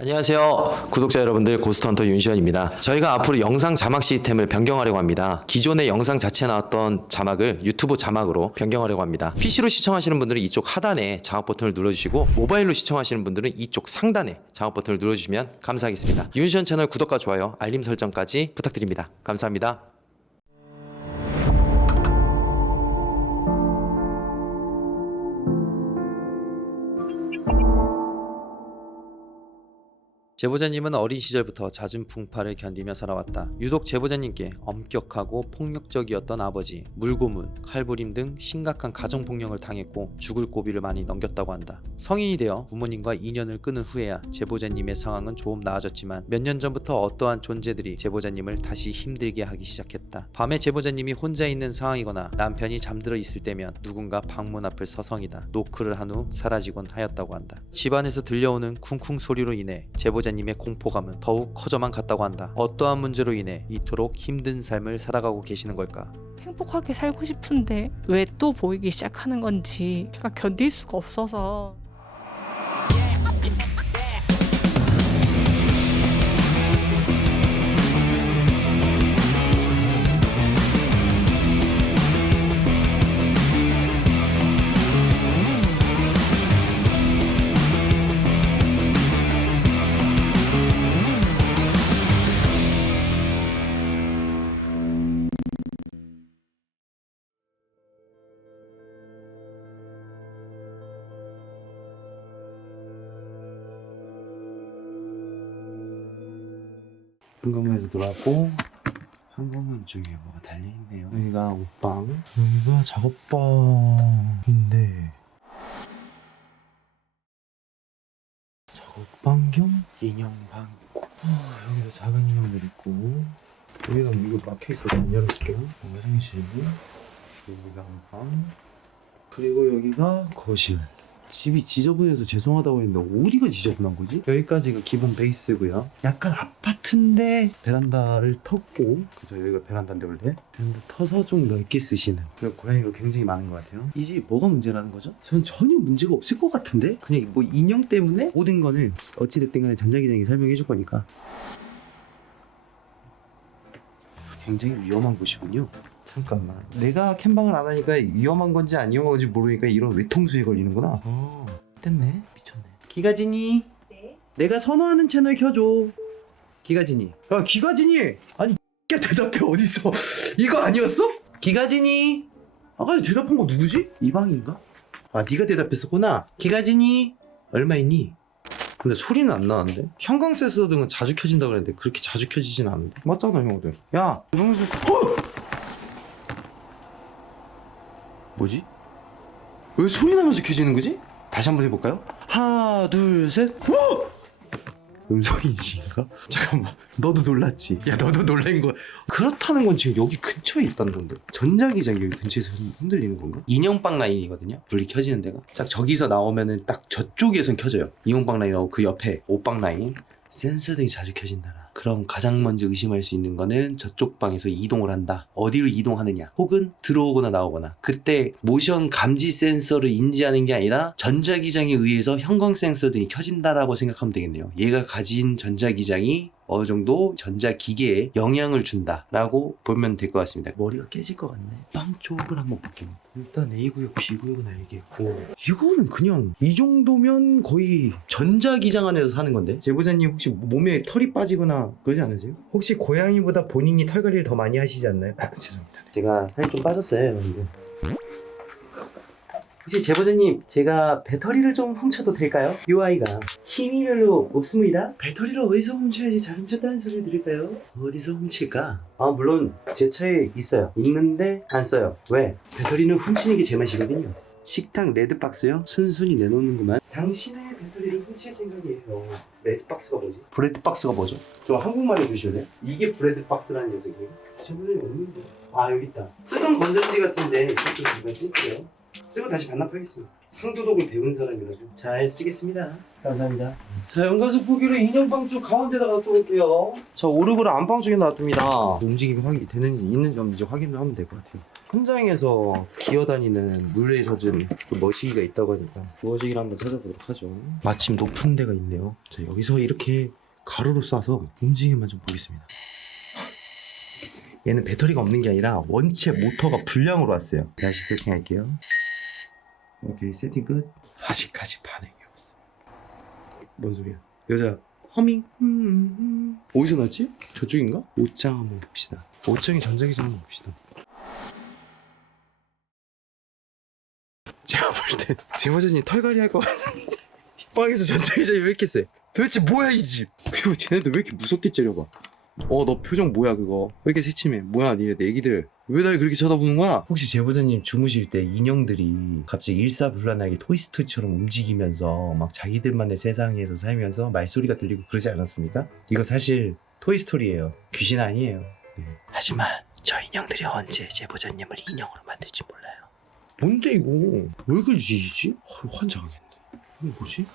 안녕하세요 구독자 여러분들, 고스트헌터 윤시현입니다. 저희가 앞으로 영상 자막 시스템을 변경하려고 합니다. 기존의 영상 자체에 나왔던 자막을 유튜브 자막으로 변경하려고 합니다. PC로 시청하시는 분들은 이쪽 하단에 자막 버튼을 눌러주시고, 모바일로 시청하시는 분들은 이쪽 상단에 자막 버튼을 눌러주시면 감사하겠습니다. 윤시현 채널 구독과 좋아요, 알림 설정까지 부탁드립니다. 감사합니다. 제보자님은 어린 시절부터 잦은 풍파를 견디며 살아왔다. 유독 제보자님께 엄격하고 폭력적이었던 아버지, 물고문, 칼부림 등 심각한 가정폭력을 당했고 죽을 고비를 많이 넘겼다고 한다. 성인이 되어 부모님과 인연을 끊은 후에야 제보자님의 상황은 조금 나아졌지만, 몇 년 전부터 어떠한 존재들이 제보자님을 다시 힘들게 하기 시작했다. 밤에 제보자님이 혼자 있는 상황이거나 남편이 잠들어 있을 때면 누군가 방문 앞을 서성이다 노크를 한 후 사라지곤 하였다고 한다. 집안에서 들려오는 쿵쿵 소리로 인해 제보자님의 공포감은 더욱 커져만 갔다고 한다. 어떠한 문제로 인해 이토록 힘든 삶을 살아가고 계시는 걸까? 행복하게 살고 싶은데 왜 또 보이기 시작하는 건지 제가 견딜 수가 없어서. 현관문에서 들어왔고, 현관문 쪽에 뭐가 달려있네요. 여기가 옷방, 여기가 작업방인데, 작업방 겸 인형방. 여기도 작은 인형들 있고, 여기가 이거 막혀있어서 안 열어볼게요. 화장실, 여기가 방, 그리고 여기가 거실. 집이 지저분해서 죄송하다고 했는데 어디가 지저분한 거지? 여기까지가 기본 베이스고요. 약간 아파트인데 베란다를 텄고, 그죠? 여기가 베란다인데 원래 베란다 터서 좀 넓게 쓰시는, 그리고 고양이가 굉장히 많은 것 같아요. 이 집이 뭐가 문제라는 거죠? 전 전혀 문제가 없을 것 같은데? 그냥 뭐 인형 때문에 모든 거는 어찌됐든 간에 전자기장이 설명해 줄 거니까. 굉장히 위험한 곳이군요. 잠깐만, 내가 캠방을 안 하니까 위험한 건지 안 위험한 건지 모르니까 이런 외통수에 걸리는구나. 됐네. 미쳤네. 기가진이, 네? 내가 선호하는 채널 켜줘. 기가진이. 야, 기가진이! 아니, 야, 대답해. 어딨어? 이거 아니었어? 기가진이! 아까 대답한 거 누구지? 이 방인가? 아, 네가 대답했었구나. 기가진이! 얼마 있니? 근데 소리는 안 나는데? 형광 센서 등은 자주 켜진다고 그랬는데 그렇게 자주 켜지진 않는데. 맞잖아, 형들. 야! 형수. 뭐지? 왜 소리 나면서 켜지는 거지? 다시 한번 해볼까요? 하나, 둘, 셋. 와! 음성인지인가? 잠깐만, 너도 놀랐지? 야, 너도 놀란 거. 그렇다는 건 지금 여기 근처에 있다는 건데, 전자기장이 여기 근처에서 흔들리는 건가? 인형방 라인이거든요, 불이 켜지는 데가. 딱 저기서 나오면은 딱 저쪽에선 켜져요. 인형방 라인하고 그 옆에 옷방 라인. 센서 등이 자주 켜진다라. 그럼 가장 먼저 의심할 수 있는 거는 저쪽 방에서 이동을 한다. 어디로 이동하느냐, 혹은 들어오거나 나오거나. 그때 모션 감지 센서를 인지하는 게 아니라 전자기장에 의해서 형광 센서 등이 켜진다라고 생각하면 되겠네요. 얘가 가진 전자기장이 어느 정도 전자기계에 영향을 준다라고 보면 될 것 같습니다. 머리가 깨질 것 같네. 빵 쪽을 한번 볼게요. 일단 A구역, B구역은 알겠고, 이거는 그냥 이 정도면 거의 전자기장 안에서 사는 건데. 제보자님 혹시 몸에 털이 빠지거나 그러지 않으세요? 혹시 고양이보다 본인이 털갈이를 더 많이 하시지 않나요? 아, 죄송합니다. 제가 살이 좀 빠졌어요, 여러분들. 혹시 제보자님, 제가 배터리를 좀 훔쳐도 될까요? 이 아이가 힘이 별로 없습니다. 배터리를 어디서 훔쳐야지 잘 훔쳤다는 소리를 드릴까요? 어디서 훔칠까? 아, 물론 제 차에 있어요. 있는데 안 써요. 왜? 배터리는 훔치는 게 제 맛이거든요. 식탁 레드박스요? 순순히 내놓는구만. 당신의 배터리를 훔칠 생각이에요. 레드박스가 뭐지? 브레드박스가 뭐죠? 저 한국말 해주실래요? 이게 브레드박스라는 녀석이에요? 제보자님 없는데? 아, 여기 있다. 쓰던 건전지 같은데 이렇게 좀 잠깐 쓸게요. 쓰고 다시 반납하겠습니다. 상도독을 배운 사람이라서 잘 쓰겠습니다. 감사합니다. 자, 연가수 포기로 인형방 쪽 가운데다가 놔둬볼게요. 자, 오르골을 안방 쪽에 놔둡니다. 움직임이 확인이 되는지 있는지 없는지 확인을 하면 될 것 같아요. 현장에서 기어다니는 물에 젖은 그 머시기가 있다고 하니까 그 머시기를 한번 찾아보도록 하죠. 마침 높은 데가 있네요. 자, 여기서 이렇게 가로로 쏴서 움직임만 좀 보겠습니다. 얘는 배터리가 없는 게 아니라 원체 모터가 불량으로 왔어요. 다시 세팅할게요. 오케이, 세팅 끝. 아직까지 반응이 없어. 뭔 소리야? 여자 허밍. 어디서 났지? 저쪽인가? 옷장 한번 봅시다. 옷장의 전자기장 한번 봅시다. 제가 볼 땐 제보자님 털갈이 할 것 같은데 빵에서 전자기장이 왜 이렇게 세? 도대체 뭐야 이 집? 그리고 쟤네들 왜 이렇게 무섭게 째려봐? 너 표정 뭐야 그거? 왜 이렇게 새침해? 뭐야 니네 애기들 왜 날 그렇게 쳐다보는 거야? 혹시 제보자님 주무실 때 인형들이 갑자기 일사불란하게 토이스토리처럼 움직이면서 막 자기들만의 세상에서 살면서 말소리가 들리고 그러지 않았습니까? 이거 사실 토이스토리예요. 귀신 아니에요. 네. 하지만 저 인형들이 언제 제보자님을 인형으로 만들지 몰라요. 뭔데 이거? 왜 그러지? 환장하겠네. 이거 뭐지?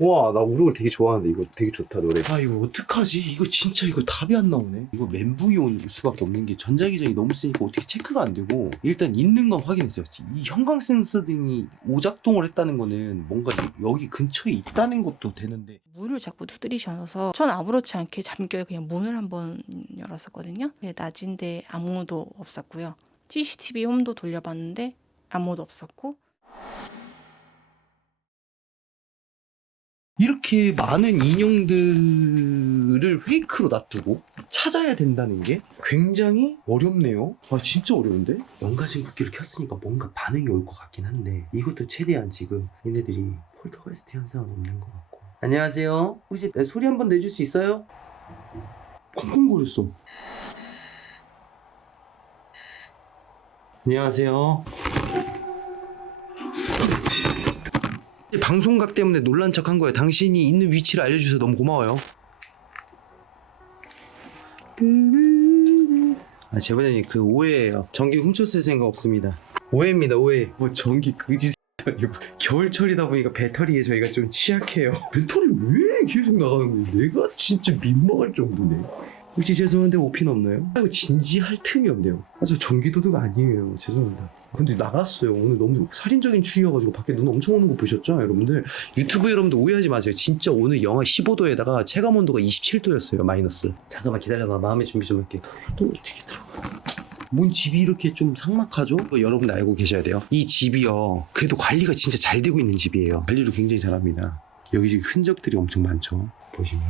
와, 나 우럭을 되게 좋아하는데 이거 되게 좋다 노래. 아 이거 어떡하지? 이거 진짜 이거 답이 안 나오네. 이거 멘붕이 올 수밖에 없는 게 전자기장이 너무 세니까 어떻게 체크가 안 되고 일단 있는 건 확인했어요. 이 형광 센서 등이 오작동을 했다는 거는 뭔가 여기 근처에 있다는 것도 되는데 문을 자꾸 두드리셔서 전 아무렇지 않게 잠겨 그냥 문을 한번 열었었거든요. 근데 낮인데 아무도 없었고요. CCTV 홈도 돌려봤는데 아무도 없었고 이렇게 많은 인형들을 페이크로 놔두고 찾아야 된다는 게 굉장히 어렵네요. 아 진짜 어려운데? 연가증극기를 켰으니까 뭔가 반응이 올 것 같긴 한데 이것도 최대한 지금 얘네들이 폴터가이스트 현상은 없는 것 같고. 안녕하세요. 혹시 소리 한번 내줄 수 있어요? 콩콩거렸어. 안녕하세요. 방송각 때문에 놀란 척 한 거예요. 당신이 있는 위치를 알려주셔서 너무 고마워요. 제보자님 그 오해예요. 전기 훔쳤을 생각 없습니다. 오해입니다. 오해. 뭐 전기 그지 아니고 겨울철이다 보니까 배터리에 저희가 좀 취약해요. 배터리 왜 계속 나가는 거야? 내가 진짜 민망할 정도네. 혹시 죄송한데 오핀 없나요? 이거 진지할 틈이 없네요. 저 전기도둑 아니에요. 죄송합니다. 근데 나갔어요. 오늘 너무 살인적인 추위여가지고 밖에 눈 엄청 오는 거 보셨죠? 여러분들 유튜브 여러분들 오해하지 마세요. 진짜 오늘 영하 15도에다가 체감온도가 27도였어요. 마이너스. 잠깐만 기다려봐. 마음의 준비 좀 할게. 또 어떻게 들어가? 뭔 집이 이렇게 좀 삭막하죠? 여러분들 알고 계셔야 돼요. 이 집이요 그래도 관리가 진짜 잘 되고 있는 집이에요. 관리를 굉장히 잘합니다. 여기 지금 흔적들이 엄청 많죠. 보시면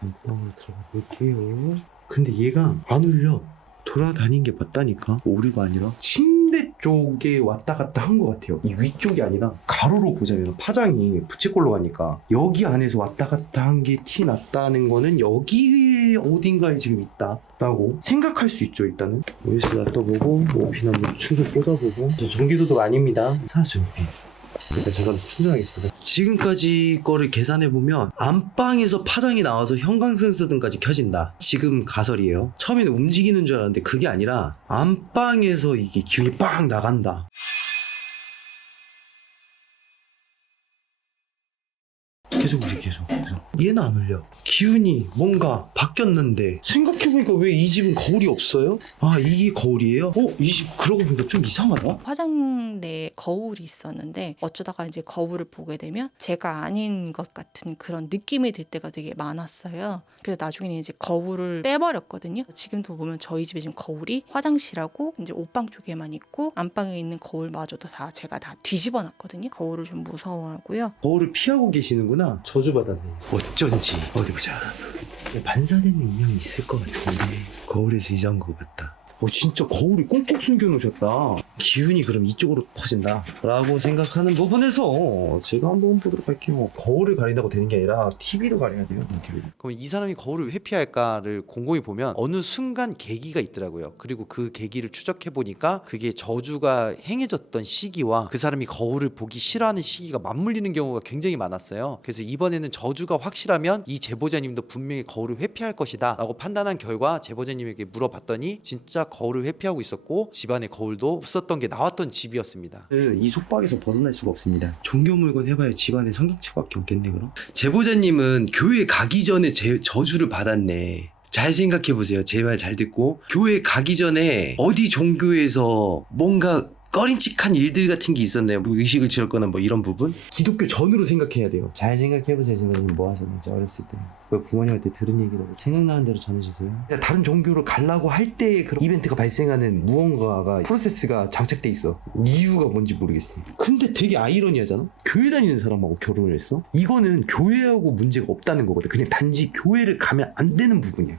안방으로 들어가 볼게요. 근데 얘가 안 울려. 돌아다닌 게 맞다니까. 오류가 아니라 침대 쪽에 왔다 갔다 한 것 같아요. 이 위쪽이 아니라 가로로 보자면 파장이 부채꼴로 가니까 여기 안에서 왔다 갔다 한 게 티 났다는 거는 여기 어딘가에 지금 있다 라고 생각할 수 있죠. 일단은 OS 놔둬보고 오핀 한번 충전 꽂아보고. 저 전기도둑 아닙니다. 사라져요. 일단 잠깐 충전하겠습니다. 지금까지 거를 계산해보면 안방에서 파장이 나와서 형광 센서 등까지 켜진다. 지금 가설이에요. 처음에는 움직이는 줄 알았는데 그게 아니라 안방에서 이게 기운이 빵 나간다. 계속 울려 계속. 얘는 안 울려. 기운이 뭔가 바뀌었는데 생각해보니까 왜 이 집은 거울이 없어요? 아 이게 거울이에요? 이 집 그러고 보니까 좀 이상하다. 화장 내에 거울이 있었는데 어쩌다가 이제 거울을 보게 되면 제가 아닌 것 같은 그런 느낌이 들 때가 되게 많았어요. 그래서 나중에는 이제 거울을 빼버렸거든요. 지금도 보면 저희 집에 지금 거울이 화장실하고 이제 옷방 쪽에만 있고 안방에 있는 거울마저도 다 제가 다 뒤집어 놨거든요. 거울을 좀 무서워하고요. 거울을 피하고 계시는구나. 저주받았네. 어쩐지 어디 보자. 반사되는 인형이 있을 것 같은데 거울에서 이상한 것 같다. 진짜 거울이 꽁꽁 숨겨놓으셨다. 기운이 그럼 이쪽으로 퍼진다 라고 생각하는 부분에서 제가 한번 보도록 할게요. 거울을 가린다고 되는 게 아니라 TV도 가려야 돼요. 그럼 이 사람이 거울을 왜 회피할까를 곰곰이 보면 어느 순간 계기가 있더라고요. 그리고 그 계기를 추적해 보니까 그게 저주가 행해졌던 시기와 그 사람이 거울을 보기 싫어하는 시기가 맞물리는 경우가 굉장히 많았어요. 그래서 이번에는 저주가 확실하면 이 제보자님도 분명히 거울을 회피할 것이다 라고 판단한 결과 제보자님에게 물어봤더니 진짜 거울을 회피하고 있었고 집안에 거울도 없었다 있었던 게 나왔던 집이었습니다. 이 속박에서 벗어날 수가 없습니다. 종교 물건 해봐야 집안에 성경책밖에 없겠네. 그럼 제보자님은 교회 가기 전에 저주를 받았네. 잘 생각해보세요. 제 말 잘 듣고, 교회 가기 전에 어디 종교에서 뭔가 꺼림칙한 일들 같은 게 있었나요? 뭐 의식을 치렀거나 뭐 이런 부분? 기독교 전으로 생각해야 돼요. 잘 생각해보세요. 제보자님 뭐 하셨는지 어렸을 때. 부모님한테 들은 얘기라고 생각나는 대로 전해주세요. 다른 종교를 가려고 할 때 그런 이벤트가 발생하는 무언가가 프로세스가 장착돼 있어. 이유가 뭔지 모르겠어. 근데 되게 아이러니하잖아. 교회 다니는 사람하고 결혼을 했어. 이거는 교회하고 문제가 없다는 거거든. 그냥 단지 교회를 가면 안 되는 부분이야.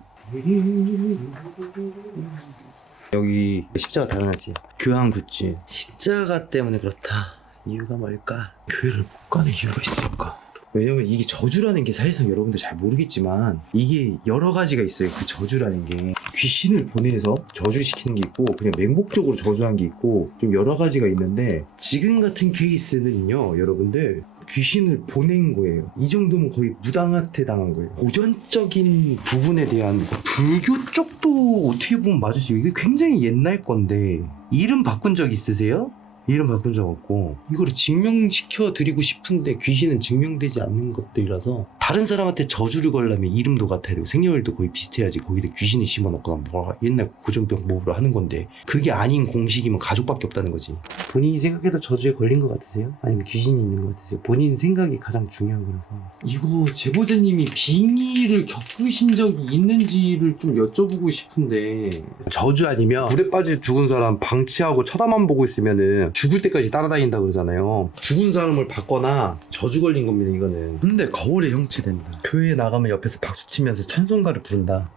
여기 십자가 달아놨지. 교황 굿즈. 십자가 때문에 그렇다. 이유가 뭘까? 교회를 못 가는 이유가 있을까? 왜냐면 이게 저주라는 게 사실상 여러분들 잘 모르겠지만 이게 여러 가지가 있어요. 그 저주라는 게 귀신을 보내서 저주시키는 게 있고 그냥 맹목적으로 저주한 게 있고 좀 여러 가지가 있는데, 지금 같은 케이스는요 여러분들 귀신을 보낸 거예요. 이 정도면 거의 무당한테 당한 거예요. 고전적인 부분에 대한 불교 쪽도 어떻게 보면 맞을 수 있어요. 이게 굉장히 옛날 건데 이름 바꾼 적 있으세요? 이름 바꾼 적 없고, 이거를 증명시켜 드리고 싶은데 귀신은 증명되지 않는 것들이라서 다른 사람한테 저주를 걸려면 이름도 같아야 되고 생년월일도 거의 비슷해야지 거기다 귀신을 심어놓거나 뭐 옛날 고전병법으로 하는 건데, 그게 아닌 공식이면 가족밖에 없다는 거지. 본인이 생각해도 저주에 걸린 것 같으세요? 아니면 귀신이 있는 것 같으세요? 본인 생각이 가장 중요한 거라서. 이거 제보자님이 빙의를 겪으신 적이 있는지를 좀 여쭤보고 싶은데, 저주 아니면 물에 빠져 죽은 사람 방치하고 쳐다만 보고 있으면은 죽을 때까지 따라다닌다 그러잖아요. 죽은 사람을 받거나 저주 걸린 겁니다 이거는. 근데 거울에 형체된다. 교회에 나가면 옆에서 박수치면서 찬송가를 부른다.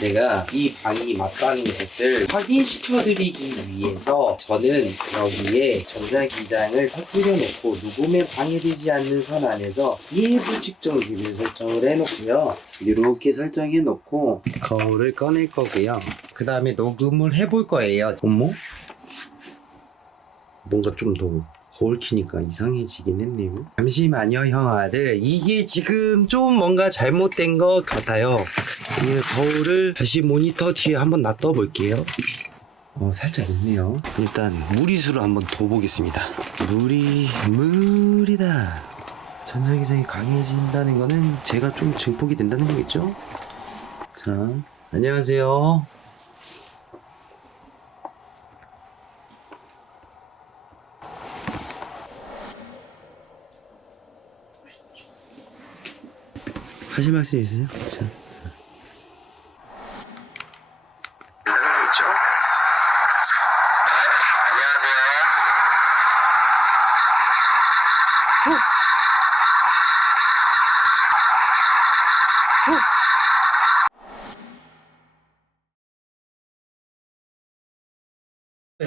내가 이 방이 맞다는 것을 확인시켜드리기 위해서 저는 여기에 전자기장을 터뜨려 놓고 녹음에 방해되지 않는 선 안에서 일부 측정기를 설정을 해놓고요. 이렇게 설정해 놓고 거울을 꺼낼 거고요. 그 다음에 녹음을 해볼 거예요. 어머? 뭔가 좀 더 거울 키니까 이상해지긴 했네요. 잠시만요 형아들, 이게 지금 좀 뭔가 잘못된 것 같아요. 이 거울을 다시 모니터 뒤에 한번 놔둬 볼게요. 살짝 있네요. 일단 무리수를 한번 더 보겠습니다. 물이다. 전자기장이 강해진다는 거는 제가 좀 증폭이 된다는 거겠죠? 자, 안녕하세요. 하실 말씀 있으세요? 자.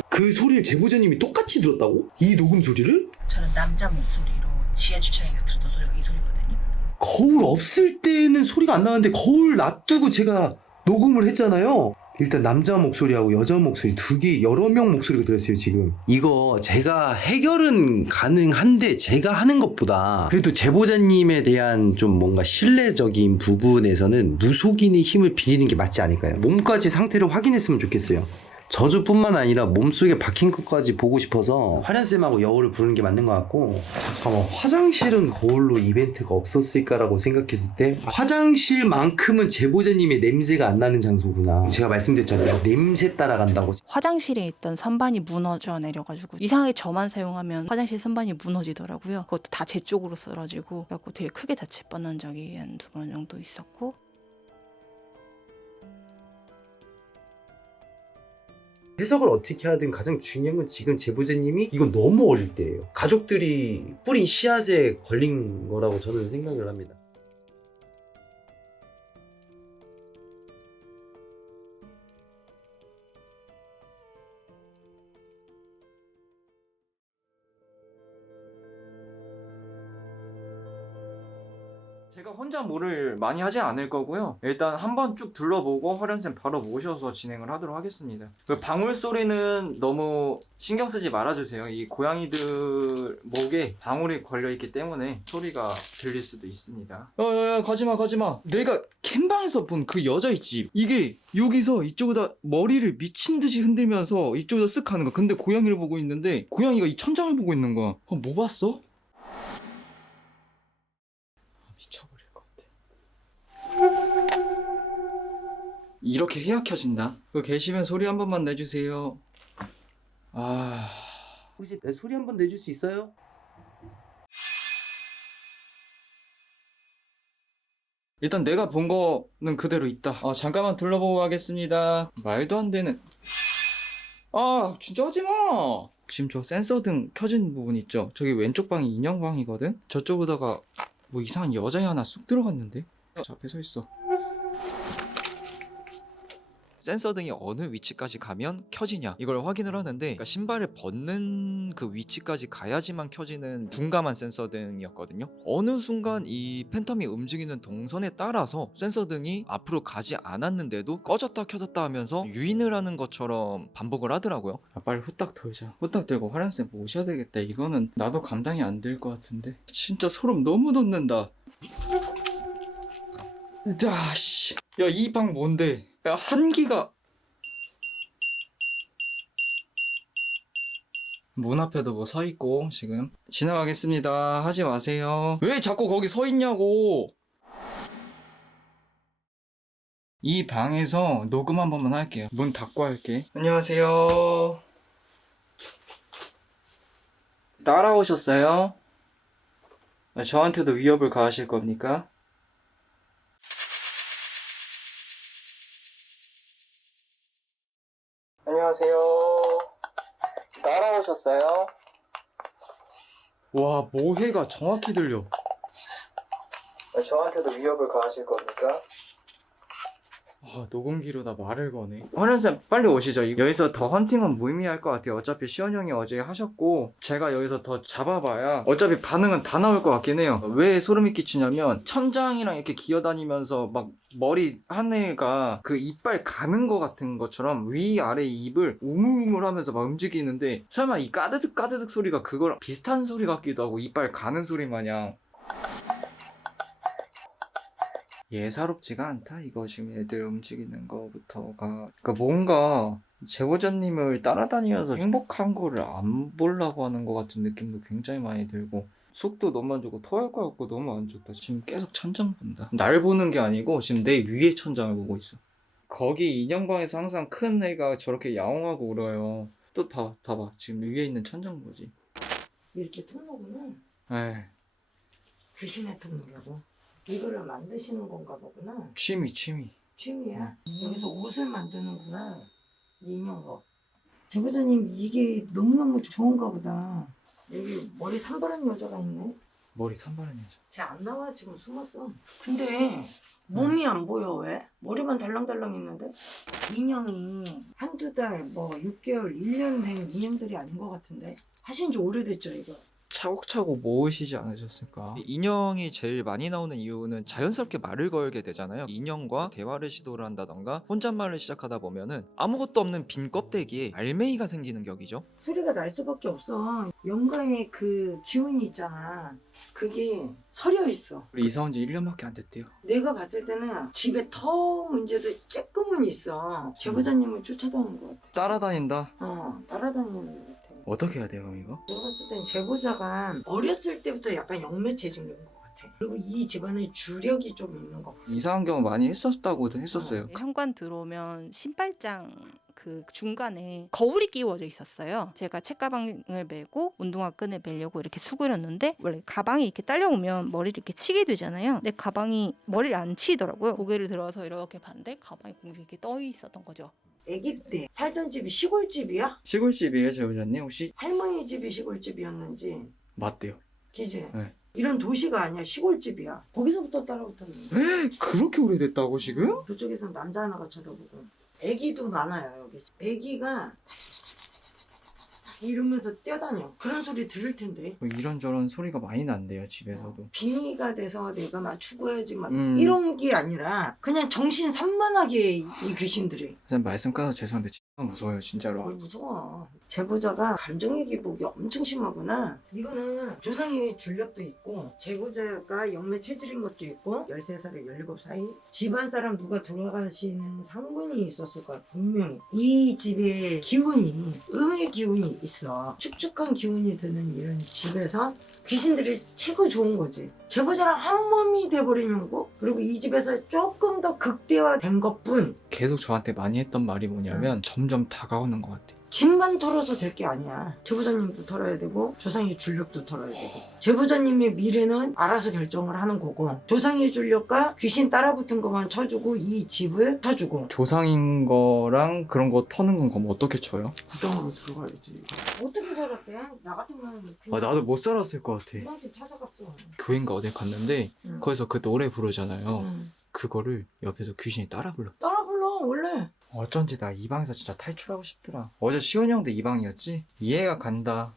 그 소리를 제보자님이 똑같이 들었다고? 이 녹음 소리를? 저는 남자 목소리로 지하 주차장에서 들었던 소리가 이 소리거든요. 거울 없을 때는 소리가 안 나는데 거울 놔두고 제가 녹음을 했잖아요. 일단 남자 목소리하고 여자 목소리 두 개, 여러 명 목소리가 들었어요 지금. 이거 제가 해결은 가능한데 제가 하는 것보다 그래도 제보자님에 대한 좀 뭔가 신뢰적인 부분에서는 무속인의 힘을 빌리는 게 맞지 않을까요? 몸까지 상태를 확인했으면 좋겠어요. 저주뿐만 아니라 몸속에 박힌 것까지 보고 싶어서 화련쌤하고 여우를 부르는 게 맞는 것 같고. 잠깐만, 화장실은 거울로 이벤트가 없었을까라고 생각했을 때 화장실만큼은 제보자님의 냄새가 안 나는 장소구나. 제가 말씀드렸잖아요, 냄새 따라간다고. 화장실에 있던 선반이 무너져 내려가지고 이상하게 저만 사용하면 화장실 선반이 무너지더라고요. 그것도 다 제 쪽으로 쓰러지고 그래갖고 되게 크게 다칠 뻔한 적이 한 2번 정도 있었고. 해석을 어떻게 하든 가장 중요한 건 지금 제보자님이 이건 너무 어릴 때예요. 가족들이 뿌린 씨앗에 걸린 거라고 저는 생각을 합니다. 제가 혼자 뭐를 많이 하지 않을 거고요. 일단 한번 쭉 둘러보고 화련쌤 바로 모셔서 진행을 하도록 하겠습니다. 그 방울 소리는 너무 신경 쓰지 말아주세요. 이 고양이들 목에 방울이 걸려있기 때문에 소리가 들릴 수도 있습니다. 야야야 가지마. 내가 캠방에서 본 그 여자 있지? 이게 여기서 이쪽에다 머리를 미친 듯이 흔들면서 이쪽에다 쓱 하는 거야. 근데 고양이를 보고 있는데 고양이가 이 천장을 보고 있는 거야. 뭐 봤어? 미쳐버릴 것 같아. 이렇게 해야 켜진다. 그거 계시면 소리 한 번만 내주세요. 아... 혹시 내 소리 한번 내줄 수 있어요? 일단 내가 본 거는 그대로 있다. 잠깐만 둘러보고 가겠습니다. 말도 안 되는... 아 진짜 하지마. 지금 저 센서 등 켜진 부분 있죠? 저기 왼쪽 방이 인형 방이거든? 저쪽으로다가 뭐 이상한 여자애 하나 쑥 들어갔는데? 저 앞에 서 있어. 센서 등이 어느 위치까지 가면 켜지냐 이걸 확인을 하는데, 그러니까 신발을 벗는 그 위치까지 가야지만 켜지는 둔감한 센서 등이었거든요. 어느 순간 이 팬텀이 움직이는 동선에 따라서 센서 등이 앞으로 가지 않았는데도 꺼졌다 켜졌다 하면서 유인을 하는 것처럼 반복을 하더라고요. 빨리 후딱 돌자. 후딱 들고 화련쌤 모셔야 되겠다. 이거는 나도 감당이 안 될 것 같은데. 진짜 소름 너무 돋는다. 씨. 야, 이 방 뭔데? 야, 한기가. 문 앞에도 뭐 서 있고 지금 지나가겠습니다. 하지 마세요. 왜 자꾸 거기 서 있냐고. 이 방에서 녹음 한 번만 할게요. 문 닫고 할게. 안녕하세요. 따라오셨어요? 저한테도 위협을 가하실 겁니까? 안녕하세요. 따라오셨어요? 와, 모해가 정확히 들려. 저한테도 위협을 가하실 겁니까? 녹음기로 다 말을 거네. 화련쌤 빨리 오시죠. 여기서 더 헌팅은 무의미할 것 같아요. 어차피 시원 형이 어제 하셨고 제가 여기서 더 잡아봐야 어차피 반응은 다 나올 것 같긴 해요. 왜 소름이 끼치냐면 천장이랑 이렇게 기어다니면서 막 머리 한 애가 그 이빨 가는 것 같은 것처럼 위아래 입을 우물우물 하면서 막 움직이는데, 설마 이 까드득 까드득 소리가 그거랑 비슷한 소리 같기도 하고 이빨 가는 소리 마냥 예사롭지가 않다. 이거 지금 애들 움직이는 거부터가, 그러니까 뭔가 제보자님을 따라다니면서 행복한 거를 안 보려고 하는 것 같은 느낌도 굉장히 많이 들고, 속도 너무 안 좋고 토할 것 같고 너무 안 좋다. 지금 계속 천장 본다. 날 보는 게 아니고 지금 내 위에 천장을 보고 있어. 거기 인형방에서 항상 큰 애가 저렇게 야옹하고 울어요. 또 봐봐. 지금 위에 있는 천장 보지. 이렇게 통로구나. 에이, 귀신의 통로라고. 이거를 만드시는 건가 보구나. 취미. 취미야. 여기서 옷을 만드는구나. 이 인형거. 제보자님 이게 너무너무 좋은가 보다. 여기 머리 산발한 여자가 있네. 머리 산발한 여자. 쟤 안 나와. 지금 숨었어. 근데 몸이 안 보여. 왜? 머리만 달랑달랑 있는데? 인형이 한두 달, 뭐 6개월, 1년 된 인형들이 아닌 것 같은데? 하신 지 오래됐죠 이거? 차곡차곡 모으시지 않으셨을까? 인형이 제일 많이 나오는 이유는 자연스럽게 말을 걸게 되잖아요. 인형과 대화를 시도를 한다던가 혼잣말을 시작하다 보면은 아무것도 없는 빈 껍데기에 알맹이가 생기는 격이죠. 소리가 날 수밖에 없어. 영가의 그 기운이 있잖아. 그게 서려 있어. 우리 이사 온 지 1년밖에 안 됐대요. 내가 봤을 때는 집에 터 문제도 쬐끔은 있어. 제보자님을 쫓아다니는 것 같아. 따라다닌다. 따라다니는 것 같아. 어떻게 해야 돼요 이거? 내가 봤을 땐 제보자가 어렸을 때부터 약간 영매체질인 것 같아. 그리고 이 집안에 주력이 좀 있는 것 같아. 이상한 경우 많이 했었다고도 했었어요. 현관 들어오면 신발장 그 중간에 거울이 끼워져 있었어요. 제가 책가방을 메고 운동화 끈을 매려고 이렇게 수그렸는데, 원래 가방이 이렇게 딸려오면 머리를 이렇게 치게 되잖아요. 근데 가방이 머리를 안 치더라고요. 고개를 들어서 이렇게 봤는데 가방이 공중에 이렇게 떠 있었던 거죠. 아기 때 살던 집이 시골집이야? 시골집이에요 제보자님? 혹시? 할머니 집이 시골집이었는지. 맞대요. 기지? 네. 이런 도시가 아니야. 시골집이야. 거기서부터 따라붙었는데. 그렇게 오래됐다고 지금? 저쪽에서 남자 하나가 쳐다보고. 애기도 많아요 여기. 애기가 이러면서 뛰어다녀. 그런 소리 들을 텐데. 뭐 이런저런 소리가 많이 난대요 집에서도. 빙의가 돼서 내가 막 죽어야지 막 음. 이런 게 아니라 그냥 정신 산만하게 이 귀신들이. 선생님 말씀 끊어서 죄송한데 진짜 무서워요 진짜로. 뭘 무서워. 제보자가 감정의 기복이 엄청 심하구나. 이거는 조상의 줄력도 있고 제보자가 영매 체질인 것도 있고 13살에 17 사이 집안 사람 누가 돌아가시는 상분이 있었을 거야 분명히. 이 집에 기운이 음의 기운이 있어. 축축한 기운이 드는 이런 집에서 귀신들이 최고 좋은 거지. 제보자랑 한 몸이 돼버리는 거. 그리고 이 집에서 조금 더 극대화된 것뿐 계속 저한테 많이 했던 말이 뭐냐면 점점 다가오는 것 같아. 집만 털어서 될 게 아니야. 제보자님도 털어야 되고 조상의 줄력도 털어야 되고 제보자님의 미래는 알아서 결정을 하는 거고 조상의 줄력과 귀신 따라붙은 것만 쳐주고 이 집을 쳐주고 조상인 거랑 그런 거 터는 건 그럼 어떻게 쳐요? 구덩으로 들어가야지. 어떻게 살았대? 나 같으면 아 나도 못 살았을 것 같아. 그냥 집 찾아갔어. 교회인가 어딜 갔는데 응. 거기서 그 노래 부르잖아요. 응. 그거를 옆에서 귀신이 따라 불러. 따라 불러 원래. 어쩐지 나 이 방에서 진짜 탈출하고 싶더라. 어제 시원이 형도 이 방이었지? 이해가 간다.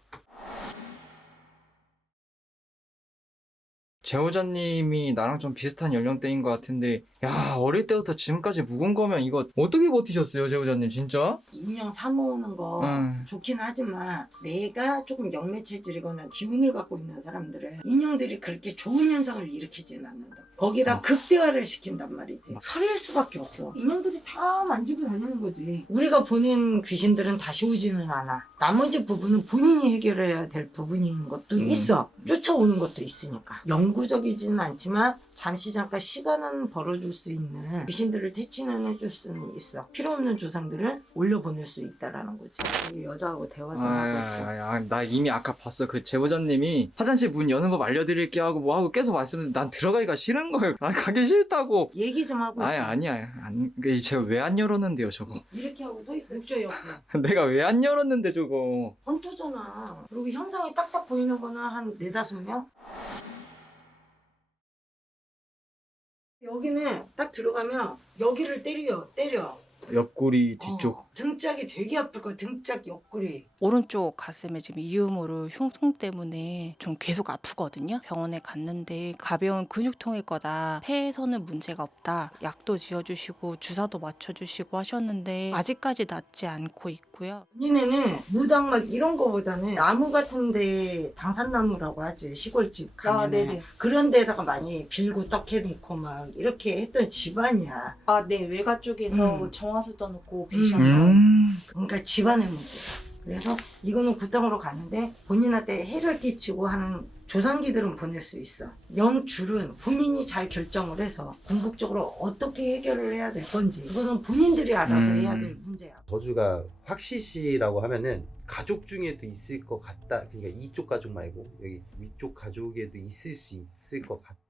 제보자님이 나랑 좀 비슷한 연령대인 것 같은데 야 어릴 때부터 지금까지 묵은 거면 이거 어떻게 버티셨어요 제보자님 진짜? 인형 사모으는 거 응. 좋긴 하지만 내가 조금 영매 체질이거나 기운을 갖고 있는 사람들은 인형들이 그렇게 좋은 현상을 일으키지는 않는다. 거기다 극대화를 시킨단 말이지. 살릴 수밖에 없어. 인형들이 다 만지고 다니는 거지. 우리가 보낸 귀신들은 다시 오지는 않아. 나머지 부분은 본인이 해결해야 될 부분인 것도 있어. 쫓아오는 것도 있으니까. 영구적이지는 않지만 잠시 잠깐 시간은 벌어줄 수 있는 귀신들을 퇴치는 해줄 수는 있어. 필요 없는 조상들을 올려보낼 수 있다라는 거지. 여기 여자하고 대화 좀 하고 있어. 나 이미 아까 봤어. 그 제보자님이 화장실 문 여는 법 알려드릴게 하고 뭐 하고 계속 말씀을 난 들어가기가 싫은 거예요. 난 가기 싫다고. 얘기 좀 하고 있어. 아니야. 제가 왜 안 열었는데요 저거. 이렇게 하고 서 있어. 육조 옆에. 내가 왜 안 열었는데 저거. 헌터잖아. 그리고 형상이 딱딱 보이는 거는 한 4-5명? 여기는 딱 들어가면 여기를 때려. 옆구리 뒤쪽. 등짝이 되게 아플 거야. 등짝 옆구리. 오른쪽 가슴에 지금 이음으로 흉통 때문에 좀 계속 아프거든요. 병원에 갔는데 가벼운 근육통일 거다. 폐에서는 문제가 없다. 약도 지어주시고 주사도 맞춰주시고 하셨는데 아직까지 낫지 않고 있고요. 본인에는 무당 막 이런 거보다는 나무 같은데 당산나무라고 하지. 시골집 가면 네네. 그런 데다가 많이 빌고 떡해 놓고 막 이렇게 했던 집안이야. 아, 네. 외가 쪽에서 정화수 떠놓고 비셨나. 그러니까 집안의 문제야. 그래서 이거는 구덩으로 가는데 본인한테 해를 끼치고 하는 조상기들은 보낼 수 있어. 영줄은 본인이 잘 결정을 해서 궁극적으로 어떻게 해결을 해야 될 건지 이거는 본인들이 알아서 해야 될 문제야. 저주가 확시시라고 하면은 가족 중에도 있을 것 같다. 그러니까 이쪽 가족 말고 여기 위쪽 가족에도 있을 수 있을 것 같다.